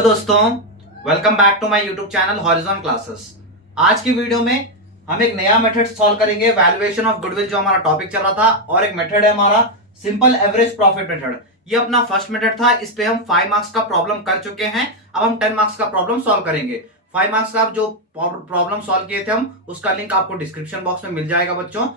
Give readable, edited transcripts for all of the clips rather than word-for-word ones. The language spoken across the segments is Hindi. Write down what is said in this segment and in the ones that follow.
हेलो दोस्तों, welcome back to my YouTube channel horizon classes. आज की वीडियो में हम एक नया मेथड सॉल्व करेंगे, वैल्यूएशन ऑफ गुडविल, जो हमारा टॉपिक चल रहा था। और एक मेथड है हमारा सिंपल एवरेज प्रॉफिट मेथड। ये अपना फर्स्ट मेथड था, इस पे हम 5 मार्क्स का प्रॉब्लम कर चुके हैं। अब हम 10 मार्क्स का प्रॉब्लम सॉल्व करेंगे। 5 मार्क्स का जो प्रॉब्लम सॉल्व किए थे हम, उसका लिंक आपको डिस्क्रिप्शन बॉक्स में मिल जाएगा बच्चों।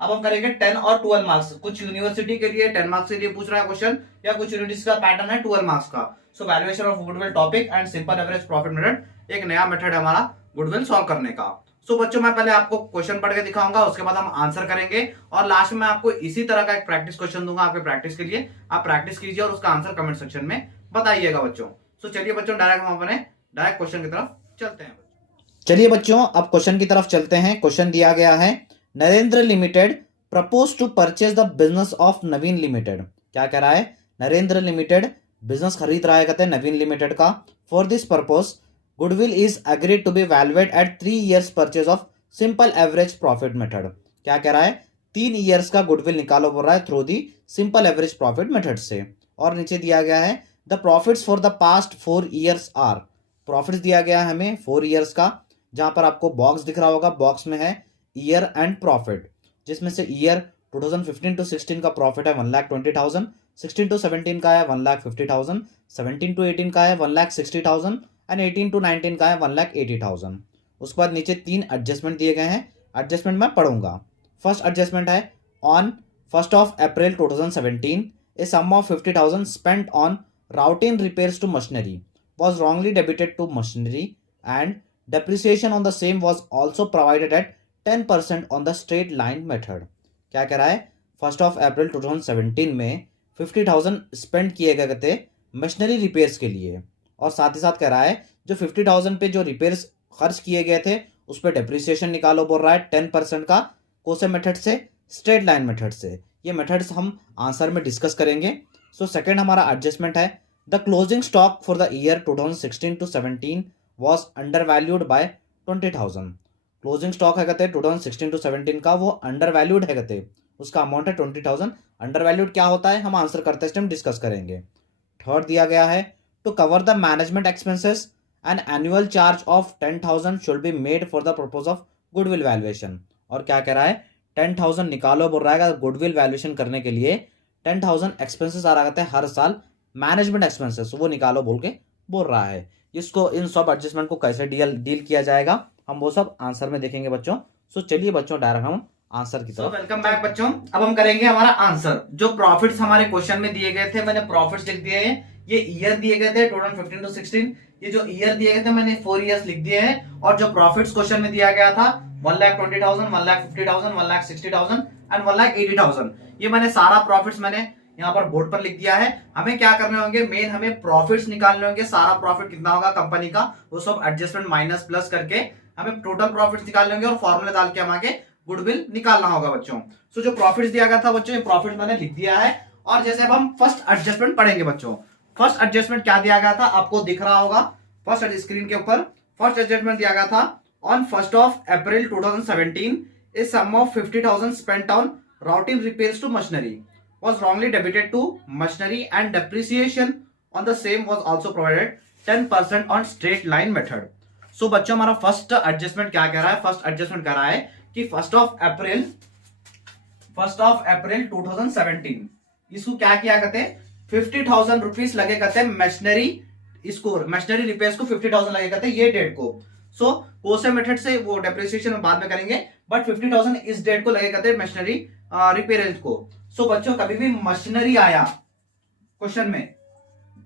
अब हम करेंगे 10 और 12 मार्क्स। कुछ यूनिवर्सिटी के लिए 10 मार्क्स के लिए पूछ रहा है क्वेश्चन, या कुछ यूनिवर्सिटी का पैटर्न है 12 मार्क्स का। Valuation of goodwill topic and simple average profit method, एक नया मेथड है हमारा गुडविल सॉल्व करने का। बच्चों, मैं पहले आपको क्वेश्चन पढ़ के दिखाऊंगा, उसके बाद हम आंसर करेंगे, और लास्ट में मैं आपको इसी तरह का एक प्रैक्टिस क्वेश्चन दूंगा आपके प्रैक्टिस के लिए। आप प्रैक्टिस कीजिए और उसका आंसर कमेंट सेक्शन में बताइएगा बच्चों। चलिए बच्चों, डायरेक्ट हम अपने डायरेक्ट क्वेश्चन की तरफ चलते हैं। चलिए बच्चों, अब क्वेश्चन की तरफ चलते हैं। क्वेश्चन दिया गया है, Narendra limited propose to purchase the business of Naveen limited. क्या कह रहा है? नरेंद्र लिमिटेड बिजनेस खरीद रहा है, कहते हैं नवीन लिमिटेड का। For this purpose goodwill is agreed to be valued at 3 years purchase of simple average profit method. क्या कह रहा है? 3 years का गुडविल निकालो बोल रहा है through the simple average profit method से। और नीचे दिया गया है the profits for the past 4 years are. Profits दिया गया है हमें 4 years का, जहां पर आपको बॉक्स दिख रहा होगा, बॉक्स में है ईयर एंड प्रॉफिट, जिसमें से ईयर 2015 to 16 का प्रॉफिट है 1,20,000, 16 to 17 का है 1,50,000, 17 to 18 का है 1,60,000 एंड 18 to 19 का है 1,80,000। उसके बाद नीचे 3 एडजस्टमेंट दिए गए हैं। एडजस्टमेंट मैं पढ़ूंगा। फर्स्ट एडजस्टमेंट है, on 1st of April 2017 a sum of 50,000 spent on routine repairs to machinery was wrongly debited to machinery and depreciation on the same was also provided at 10% on the straight line method। क्या कह रहा है? 1st of April 2017 में 50,000 स्पेंड किए गए थे मशीनरी रिपेयर्स के लिए, और साथ ही साथ कह रहा है जो 50,000 पे जो रिपेयर्स खर्च किए गए थे उस पर डेप्रिसिएशन निकालो बोल रहा है 10% का। कौन से मेथड से? स्ट्रेट लाइन मेथड से। ये मेथड्स हम आंसर में डिस्कस करेंगे। सेकंड हमारा एडजस्टमेंट है, the closing stock for the year 2016 to 17 was under valued bye 20,000। Closing stock है कहते 2016 to 17 का, वो अंडर वैल्यूड है कहते, उसका अमाउंट है 20,000। अंडर वैल्यूड क्या होता है हम आंसर करते टाइम डिस्कस करेंगे। थर्ड दिया गया है, to cover the management expenses an annual charge of 10,000 should be made for the purpose of goodwill valuation. और क्या कह रहा है? 10,000 निकालो बोल रहा है गुडविल वैल्यूएशन करने के लिए। 10,000 एक्सपेंसेस आ रहा कहते हैं हर साल, मैनेजमेंट एक्सपेंसेस वो निकालो बोल के बोल रहा है। इसको इन सब एडजस्टमेंट को कैसे डील किया जाएगा हम वो सब आंसर में देखेंगे बच्चों। चलिए बच्चों, डायरेक्ट हम आंसर की तरफ। वेलकम बैक बच्चों। अब हम करेंगे हमारा आंसर। जो प्रॉफिट्स हमारे क्वेश्चन में दिए गए थे, मैंने प्रॉफिट्स लिख दिए हैं। ये ईयर दिए गए थे 2015 to 16। ये जो ईयर दिए गए थे मैंने 4 years लिख दिए हैं। और जो प्रॉफिट्स क्वेश्चन में दिया गया था 1,20,000, 1,50,000, 1,60,000 एंड 1,80,000, ये मैंने सारा प्रॉफिट्स मैंने यहाँ पर बोर्ड पर लिख दिया है। हमें क्या करने होंगे? मेन हमें प्रॉफिट्स निकालने होंगे। सारा प्रॉफिट कितना होगा कंपनी का, वो सब एडजस्टमेंट माइनस प्लस करके हमें टोटल प्रॉफिट्स निकालने होंगे, और फॉर्मूला डाल के हम आगे गुडविल निकालना होगा बच्चों। जो प्रॉफिट्स दिया गया था बच्चों, ये प्रॉफिट मैंने लिख दिया है। और जैसे अब हम फर्स्ट एडजस्टमेंट पढ़ेंगे बच्चों। फर्स्ट एडजस्टमेंट क्या दिया गया था आपको दिख रहा होगा फर्स्ट स्क्रीन के ऊपर। फर्स्ट एडजस्टमेंट दिया गया था, on 1st of April 2017 a sum of 50,000 spent on routine repairs to machinery was wrongly debited to machinery and depreciation on the same was also provided 10% on straight line method। बच्चों, हमारा फर्स्ट एडजस्टमेंट क्या कह रहा है? फर्स्ट एडजस्टमेंट कह रहा है कि 1st of April 2017 इसको क्या किया करते हैं? 50,000 रुपीज लगे करते हैं मशीनरी, इसको मशीनरी रिपेयर्स को 50,000 लगे करते हैं ये डेट को। कोसे मेथड से वो डेप्रिसिएशन में बाद में करेंगे, बट 50,000 इस डेट को लगे करते हैं मशीनरी रिपेयर्स को। बच्चों, कभी भी मशीनरी आया क्वेश्चन में,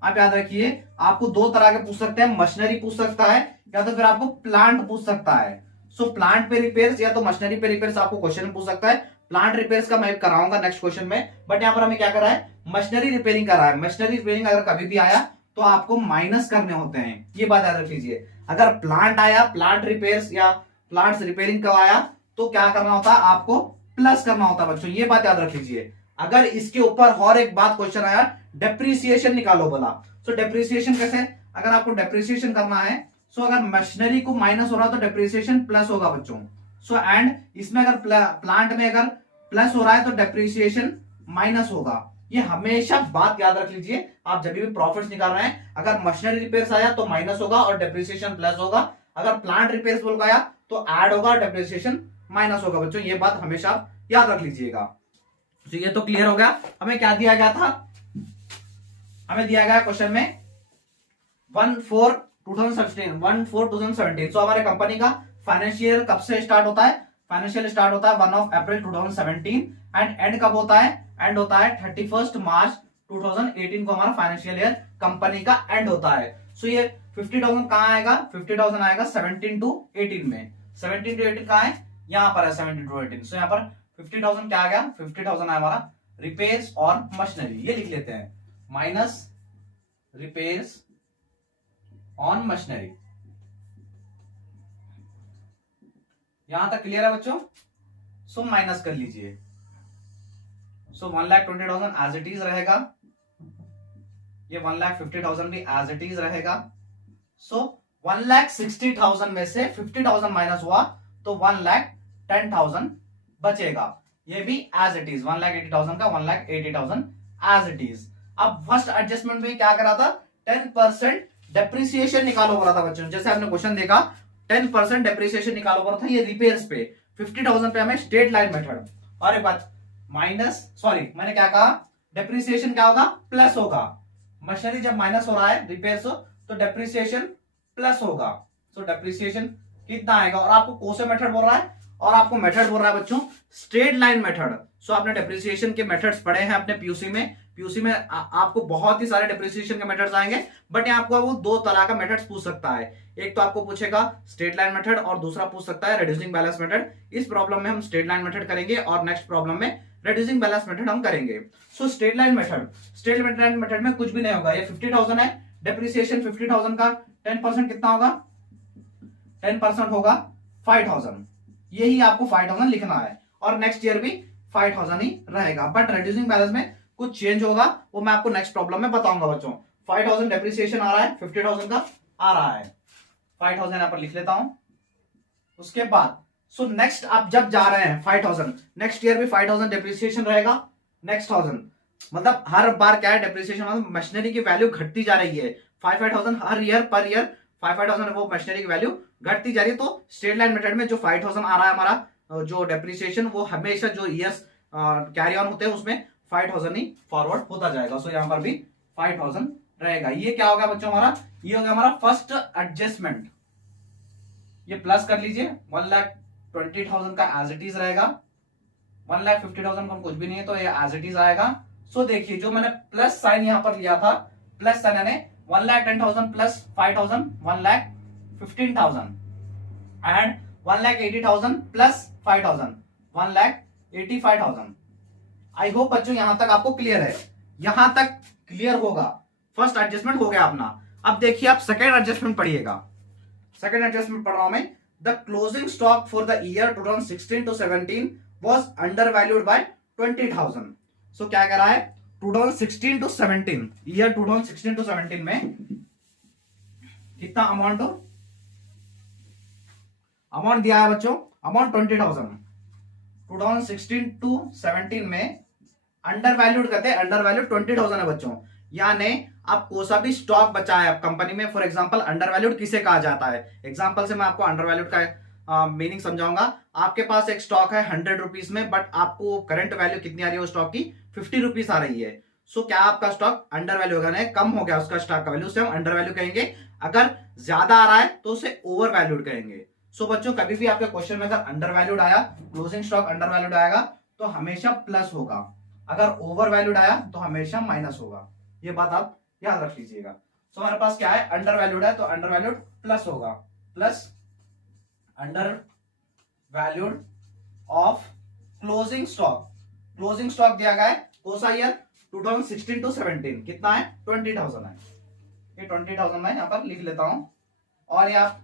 आप याद रखिए, आपको दो तरह के पूछ सकते हैं। मशीनरी पूछ सकता है, या तो फिर आपको प्लांट पूछ सकता है। प्लांट पे रिपेयर्स या तो मशीनरी पे रिपेयर्स आपको क्वेश्चन में पूछ सकता है। प्लांट रिपेयर्स का मैं कराऊंगा नेक्स्ट क्वेश्चन में, बट यहाँ पर हमें क्या कर रहा है? मशीनरी रिपेयरिंग कर रहा है। मशीनरी रिपेयरिंग अगर कभी भी आया तो आपको माइनस करने होते हैं, ये बात याद रख लीजिए। अगर प्लांट आया, प्लांट रिपेयर्स या प्लांट्स रिपेयरिंग का आया, तो क्या करना होता है? आपको प्लस करना होता है बच्चों, ये बात याद रख लीजिए। अगर इसके ऊपर और एक बात क्वेश्चन आया, डेप्रिसिएशन निकालो बोला, डेप्रिसिएशन कैसे? अगर आपको डेप्रिसिएशन करना है, अगर मशीनरी को माइनस हो रहा है तो डेप्रिसिएशन प्लस होगा बच्चों। एंड इसमें अगर प्लांट में अगर प्लस हो रहा है तो डेप्रिसिएशन माइनस होगा। ये हमेशा बात याद रख लीजिए, आप जब भी प्रॉफिट्स निकाल रहे हैं, अगर मशीनरी रिपेयर्स आया तो माइनस होगा और डेप्रिसिएशन प्लस होगा, अगर प्लांट रिपेयर्स बोल गया तो ऐड होगा और डेप्रिसिएशन माइनस होगा। बच्चों ये बात हमेशा आप याद रख लीजिएगा। तो ये तो क्लियर हो गया। हमें क्या दिया गया था, हमें दिया गया क्वेश्चन में 1/4/2017। सो हमारे कंपनी का फाइनेंशियल कब से स्टार्ट होता है, फाइनेंशियल स्टार्ट होता है 1 अप्रैल 2017 एंड एंड कब होता है, एंड होता है 31 मार्च 2018 को हमारा फाइनेंशियल ईयर कंपनी का एंड होता है। सो ये 50,000 कहां आएगा, 50,000 आएगा 17 to 18 में। 17 to 18 कहां है, यहां पर है 17 to 18। सो यहां पर 50,000 क्या आ गया, 50,000 है हमारा रिपेयर्स और मशीनरी, ये लिख लेते हैं माइनस रिपेयर्स ऑन मशीनरी। यहां तक क्लियर है बच्चों। सो माइनस कर लीजिए। सो 1,20,000 एज इट इज रहेगा, ये 1,50,000 भी एज इट इज रहेगा। सो 1,60,000 में से 50,000 माइनस हुआ तो 1,10,000 बचेगा, ये भी एज इट इज। 1,80,000 का 1,80,000 एज इट इज। अब फर्स्ट एडजस्टमेंट में क्या करा था, 10% डेप्रिसिएशन निकालो बोला था बच्चों। जैसे आपने क्वेश्चन देखा 10% डेप्रिसिएशन निकालो बोला था, ये रिपेयर्स पे 50,000 पे हमें स्ट्रेट लाइन मेथड। और एक बात माइनस, सॉरी मैंने क्या कहा, डेप्रिसिएशन क्या होगा, प्लस होगा। मशीनरी जब माइनस हो रहा है रिपेयर्स हो तो डेप्रिसिएशन प्लस होगा। सो डेप्रिसिएशन कितना आएगा, और आपको कौन सा मेथड बोल रहा है, और आपको मेथड बोल रहा है बच्चों स्ट्रेट लाइन मेथड। सो आपने डेप्रिसिएशन के मेथड्स पढ़े हैं अपने पीयूसी में। पीयूसी में आपको बहुत ही सारे डेप्रिसिएशन के मेथड्स आएंगे, बट यहाँ आपको वो दो तरह का मेथड्स पूछ सकता है। एक तो आपको पूछेगा स्ट्रेट लाइन मेथड और दूसरा पूछ सकता है रिड्यूसिंग बैलेंस मेथड। इस प्रॉब्लम में हम स्ट्रेट लाइन मेथड करेंगे और नेक्स्ट प्रॉब्लम में रिड्यूसिंग बैलेंस मेथड हम करेंगे। सो स्ट्रेट लाइन मेथड में कुछ भी नहीं होगा। ये 50,000 है, डेप्रिसिएशन 50,000 का 10% कितना होगा, 10% होगा 5,000। यही आपको 5,000 लिखना है और नेक्स्ट ईयर भी 5,000 ही रहेगा। बट रिड्यूसिंग बैलेंस में कुछ चेंज होगा, वो मैं आपको नेक्स्ट प्रॉब्लम में बताऊंगा बच्चों। 5,000 डेप्रिसिएशन आ रहा है, 50,000 का आ रहा है, 5,000 यहां पर लिख लेता हूं। उसके बाद सो नेक्स्ट आप जब जा रहे हैं 5,000, नेक्स्ट ईयर भी 5,000 डेप्रिसिएशन रहेगा, नेक्स्ट 1,000 मतलब हर बार क्या है डेप्रिसिएशन, मतलब मशीनरी की वैल्यू घटती जा रही है। 5,000 हर ईयर पर ईयर 5,000 वो मशीनरी की वैल्यू घटती जा रही है। तो स्ट्रेट लाइन मेथड में जो 5,000 आ रहा है हमारा जो डेप्रिसिएशन, वो हमेशा जो ईयर्स कैरी ऑन होते हैं उसमें 5,000 ही फॉरवर्ड होता जाएगा। सो यहां पर भी 5,000 रहेगा। ये क्या होगा बच्चों हमारा, ये हो गया हमारा फर्स्ट एडजस्टमेंट। ये प्लस कर लीजिए, 1,20,000 का एज इट इज रहेगा, 1,50,000 का कुछ भी नहीं है तो ये एज इट इज आएगा। सो देखिए जो मैंने प्लस साइन यहां पर लिया था, प्लस साइन यानी 1,10,000 plus 5,000 1,15,000 and 1,80,000 plus 5,000 1,85,000। I hope बच्चों यहां तक आपको क्लियर है, यहां तक क्लियर होगा। फर्स्ट एडजस्टमेंट हो गया अपना। अब देखिए आप सेकेंड एडजस्टमेंट पढ़िएगा। सेकेंड एडजस्टमेंट पढ़ रहा हूं मैं। The closing stock for the year 2016 to 17 was undervalued by 20,000। सो क्या कह रहा है, 2016 to 17 ईयर 2016 to 17 में कितना अमाउंट हो, अमाउंट दिया है बच्चों, अमाउंट 20,000। 2016 to 17 में अंडर वैल्यूड कहते हैं, अंडर वैल्यूड 20,000 है बच्चों। यानी आप कोई सा भी स्टॉक बचा है कंपनी में, फॉर एग्जांपल अंडर वैल्यूड किसे कहा जाता है, एग्जांपल से मैं आपको अंडर वैल्यूड का मीनिंग समझाऊंगा। आपके पास एक स्टॉक है 100 रुपीज में, बट आपको करंट वैल्यू कितनी आ रही है उस स्टॉक की, 50 रुपीज आ रही है। सो क्या आपका स्टॉक अंडर वैल्यू होगा, कम हो गया उसका स्टॉक का वैल्यू, उसे हम अंडर वैल्यू कहेंगे। अगर ज्यादा आ रहा है तो उसे ओवर वैल्यूड कहेंगे। सो बच्चों कभी भी आपके क्वेश्चन में अगर अंडर वैल्यूड आया, क्लोजिंग स्टॉक अंडर वैल्यूड आएगा तो हमेशा प्लस होगा, अगर ओवर वैल्यूड आया तो हमेशा माइनस होगा। ये बात आप याद रख लीजिएगा। सो हमारे पास क्या है, अंडर वैल्यूड है तो अंडर वैल्यूड प्लस होगा, plus under valued of closing stock. Closing stock दिया गया है कौन सा ईयर, 2016 to 17 कितना है, 20,000 है। ये 20,000 मैं यहां पर लिख लेता हूं और ये आप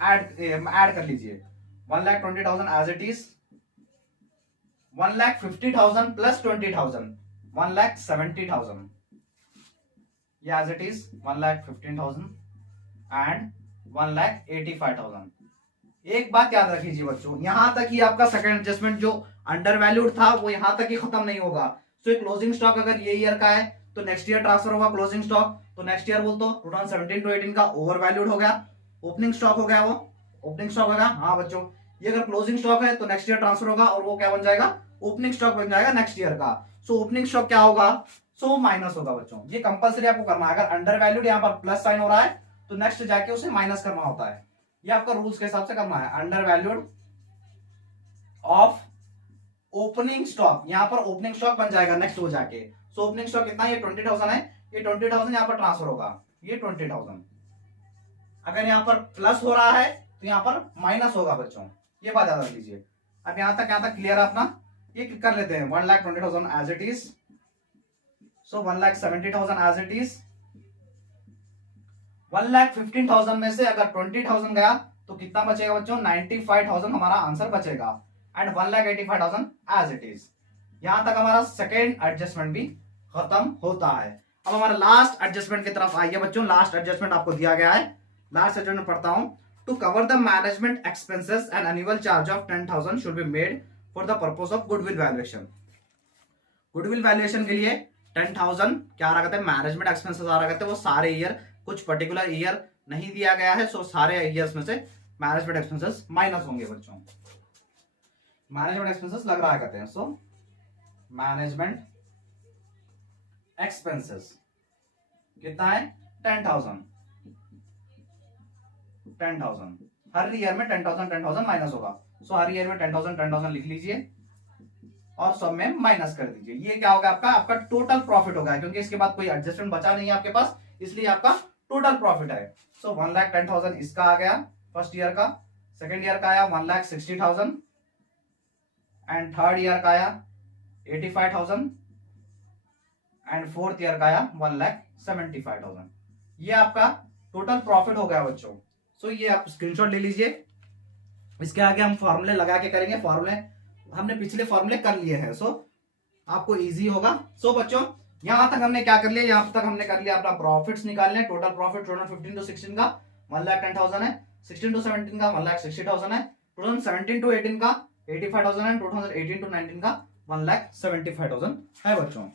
ऐड कर लीजिए। 1,20,000 एज इट इज, 1,50,000 प्लस 20,000 1,70,000, ये एज इट इज 1,15,000 एंड 1,85,000। एक बात याद रखिए बच्चों, यहां तक ही आपका सेकंड एडजस्टमेंट जो अंडर वैल्यूड था वो यहां तक ही खत्म नहीं होगा। सो ये क्लोजिंग स्टॉक अगर ये ईयर का है तो नेक्स्ट ईयर ट्रांसफर होगा क्लोजिंग स्टॉक, तो नेक्स्ट ईयर बोल तो 2017 टू 18 का ओवर वैल्यूड हो गया, ओपनिंग स्टॉक हो गया, वो ओपनिंग स्टॉक होगा। हाँ बच्चों, ये अगर क्लोजिंग स्टॉक है तो नेक्स्ट ईयर ट्रांसफर होगा और वो क्या बन जाएगा, ओपनिंग स्टॉक बन जाएगा नेक्स्ट ईयर का। सो ओपनिंग स्टॉक क्या होगा, सो माइनस होगा बच्चों। ये कंपलसरी आपको करना है, अगर अंडर वैल्यूड यहाँ पर प्लस साइन हो रहा है तो नेक्स्ट जाके उसे माइनस करना होता है, ये आपका रूल्स के हिसाब से करना है। Under valued of opening stock, यहाँ पर ओपनिंग स्टॉक बन जाएगा नेक्स्ट हो जाके। सो ओपनिंग स्टॉक कितना, ये 20,000 है, ये 20,000 यहाँ पर ट्रांसफर होगा, ये 20,000। अगर यहाँ पर प्लस हो रहा है तो यहाँ पर माइनस होगा बच्चों, ये बात याद रख लीजिए। अब यहाँ तक क्लियर है अपना, ये कर लेते हैं 1,20,000 as it is. So 1,70,000 as it is. 1,15,000 में से अगर 20,000 गया तो कितना बचेगा बच्चों, 95,000 हमारा आंसर बचेगा एंड 1,85,000 एज इट इज। यहां तक हमारा सेकेंड एडजस्टमेंट भी खत्म होता है। अब हमारा लास्ट एडजस्टमेंट की तरफ आइए बच्चों। लास्ट एडजस्टमेंट आपको दिया गया है, लास्ट एडजस्टमेंट पढ़ता हूं। To cover the management expenses and annual charge of 10,000 should be made for the purpose of goodwill valuation. Goodwill valuation के लिए 10,000 क्या आ रहा करते हैं, मैनेजमेंट एक्सपेंसेस आ रहा करते हैं, वो सारे ईयर, कुछ पर्टिकुलर ईयर नहीं दिया गया है। सो सारे ईयर्स में से मैनेजमेंट एक्सपेंसेस माइनस होंगे बच्चों। मैनेजमेंट एक्सपेंसेस लग रहा करते हैं। सो मैनेजमेंट एक्सपेंसेस कितना है, 10,000। 10,000 हर ईयर में 10,000 माइनस होगा। सो हर ईयर में 10,000 लिख लीजिए और सब में माइनस कर दीजिए। ये क्या होगा, आपका टोटल प्रॉफिट होगा, क्योंकि इसके बाद कोई एडजस्टमेंट बचा नहीं है आपके पास, इसलिए आपका टोटल प्रॉफिट है। सो 1,10,000 इसका आ गया फर्स्ट ईयर का, सेकेंड ईयर का आया 1,60,000 एंड थर्ड ईयर का आया 85,000 एंड फोर्थ ईयर का आया 1,75,000। ये आपका टोटल प्रॉफिट हो गया बच्चों। सो ये आप स्क्रीनशॉट ले लीजिए। इसके आगे हम फॉर्मूले लगा के करेंगे, फॉर्मूले हमने पिछले फॉर्मूले कर लिए हैं, सो आपको इजी होगा। सो बच्चों यहां तक हमने क्या कर लिया, यहां तक हमने कर लिया अपना प्रॉफिट्स निकालने। टोटल प्रॉफिट 2015 टू 16 का 1,10,000 है, 16 टू 17 का 1,60,000 है, 2017 टू 18 का 85,000 है, 2018 टू 19 का 1,75,000 है बच्चों।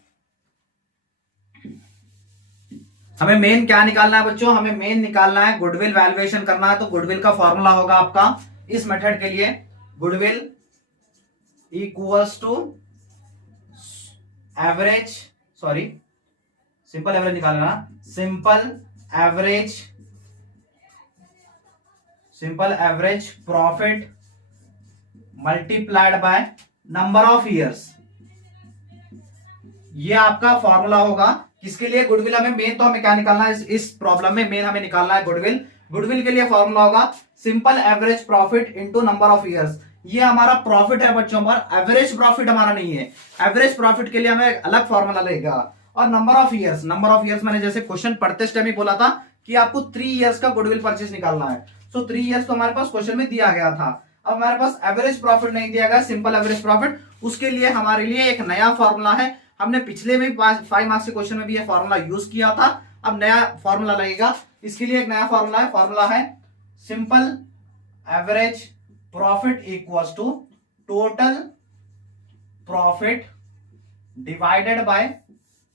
हमें मेन क्या निकालना है बच्चों, हमें मेन निकालना है गुडविल वैल्यूएशन करना है। तो गुडविल का फॉर्मूला होगा आपका इस मेथड के लिए, goodwill equals to average, sorry simple average निकालना, simple average profit multiplied by number of years. ये आपका फॉर्मूला होगा किसके लिए, गुडविल। हमें मेन तो हमें क्या निकालना है इस प्रॉब्लम में, मेन हमें निकालना है गुडविल। गुडविल के लिए फॉर्मूला होगा simple average profit into number of years. ये हमारा प्रॉफिट है बच्चों, पर एवरेज प्रॉफिट हमारा नहीं है। एवरेज प्रॉफिट के लिए हमें अलग फॉर्मूला लगेगा। और नंबर ऑफ ईयर्स मैंने जैसे क्वेश्चन पढ़ते टाइम ही बोला था कि आपको 3 इयर्स का गुडविल परचेज निकालना है। सो 3 इयर्स तो हमारे पास क्वेश्चन में दिया गया था। अब हमारे पास एवरेज प्रॉफिट नहीं दिया गया, सिंपल एवरेज प्रॉफिट, उसके लिए हमारे लिए एक नया फॉर्मूला है। हमने पिछले में 5 मार्क्स के क्वेश्चन में भी ये फॉर्मूला यूज किया था, अब नया फॉर्मूला लगेगा। इसके लिए एक नया फॉर्मूला है, फॉर्मूला है simple average profit equals to total profit divided by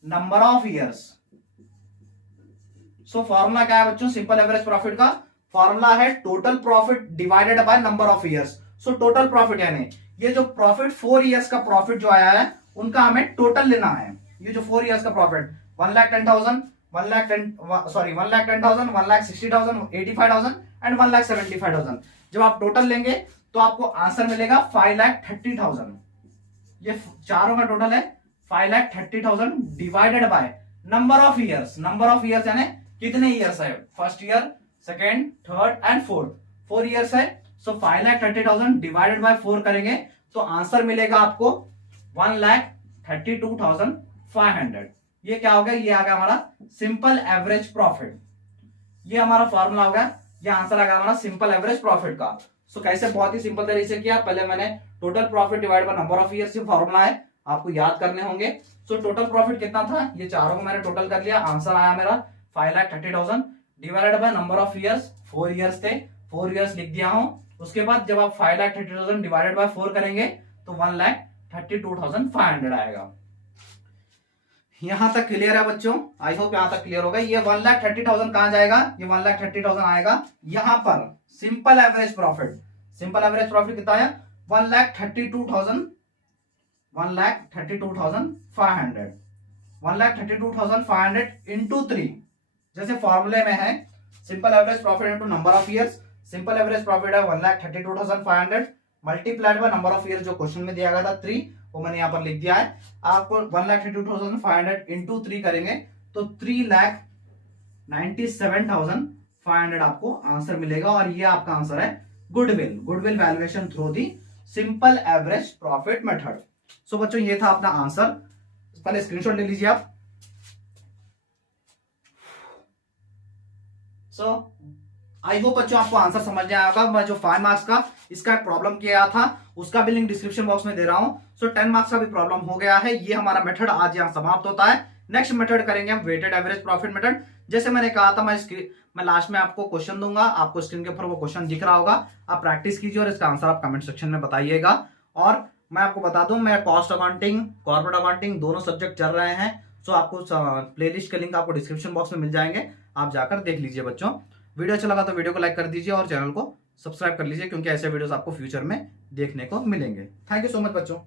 number of years. So formula क्या है बच्चों, सिंपल एवरेज प्रॉफिट का फॉर्मूला है total profit divided by number of years. So total profit यानी ये जो प्रॉफिट 4 इयर्स का प्रॉफिट जो आया है उनका हमें टोटल लेना है। ये जो 4 इयर्स का प्रॉफिट 1,10,000, 1,10,000, 1,60,000, 85,000 एंड 1,75,000, जब आप टोटल लेंगे तो आपको आंसर मिलेगा 5,30,000। ये चारों का टोटल है 5,30,000 divided by number of years. Number of years यानी कितने ईयर्स है, first year, second, third and fourth, 4 years है। सो 5,30,000 डिवाइडेड बाय 4 करेंगे तो आंसर मिलेगा आपको 1,32,500। ये क्या हो गया, ये आ गया हमारा सिंपल एवरेज प्रॉफिट। ये हमारा फॉर्मूला हो गया, ये आंसर आ गया हमारा सिंपल एवरेज प्रॉफिट का। सो कैसे, बहुत ही सिंपल तरीके से किया। पहले मैंने total profit divide by number of years, ये फॉर्मूला है, आपको याद करने होंगे। सो टोटल प्रॉफिट कितना था, ये चारों को मैंने टोटल कर लिया, आंसर आया मेरा 5,30,000 divided by number of years, 4 years थे, 4 इयर्स लिख दिया हूं। उसके बाद जब आप 5,30,000 डिवाइडेड बाय 4 करेंगे तो 1,32,500 आएगा। यहां तक क्लियर है बच्चों? आई होप यहां तक क्लियर होगा। ये 1,30,000 कहां जाएगा? ये 1,30,000 आएगा यहां पर simple average profit. Simple average profit कितना आया? 1,32,000, 1,32,500, 1,32,500 इंटू 3। जैसे फॉर्मूले में है simple average profit into number of years. Simple average profit है 1,32,500 multiplied by number of year जो क्वेश्चन में दिया गया था 3, वो मैंने यहाँ पर लिख दिया है। आपको 1,32,500 इंटू 3 करेंगे तो 3,97,500 आपको आंसर मिलेगा। और ये आपका आंसर है goodwill, goodwill valuation through the simple average profit method. So बच्चों ये था अपना आंसर। पहले स्क्रीनशॉट ले लीजिए आप। सो आई होप बच्चों आपको आंसर समझ में आया होगा। मैं जो 5 मार्क्स का इसका एक प्रॉब्लम किया था उसका भी लिंक डिस्क्रिप्शन बॉक्स में दे रहा हूं। सो 10 मार्क्स का भी प्रॉब्लम हो गया है। ये हमारा मेथड आज यहां समाप्त होता है। नेक्स्ट मेथड करेंगे हम वेटेड एवरेज प्रॉफिट मेथड। जैसे मैंने कहा था मैं लास्ट में आपको क्वेश्चन दूंगा, आपको स्क्रीन के ऊपर वो क्वेश्चन दिख रहा होगा, आप प्रैक्टिस कीजिए और इसका आंसर आप कमेंट सेक्शन में बताइएगा। और मैं आपको बता दूं, मैं कॉस्ट अकाउंटिंग, कॉर्पोरेट अकाउंटिंग दोनों सब्जेक्ट चल रहे हैं। सो आपको प्लेलिस्ट के लिंक आपको डिस्क्रिप्शन बॉक्स में मिल जाएंगे, आप जाकर देख लीजिए बच्चों। वीडियो अच्छा लगा तो वीडियो को लाइक कर दीजिए और चैनल को सब्सक्राइब कर लीजिए, क्योंकि ऐसे वीडियोस आपको फ्यूचर में देखने को मिलेंगे। थैंक यू सो मच बच्चों।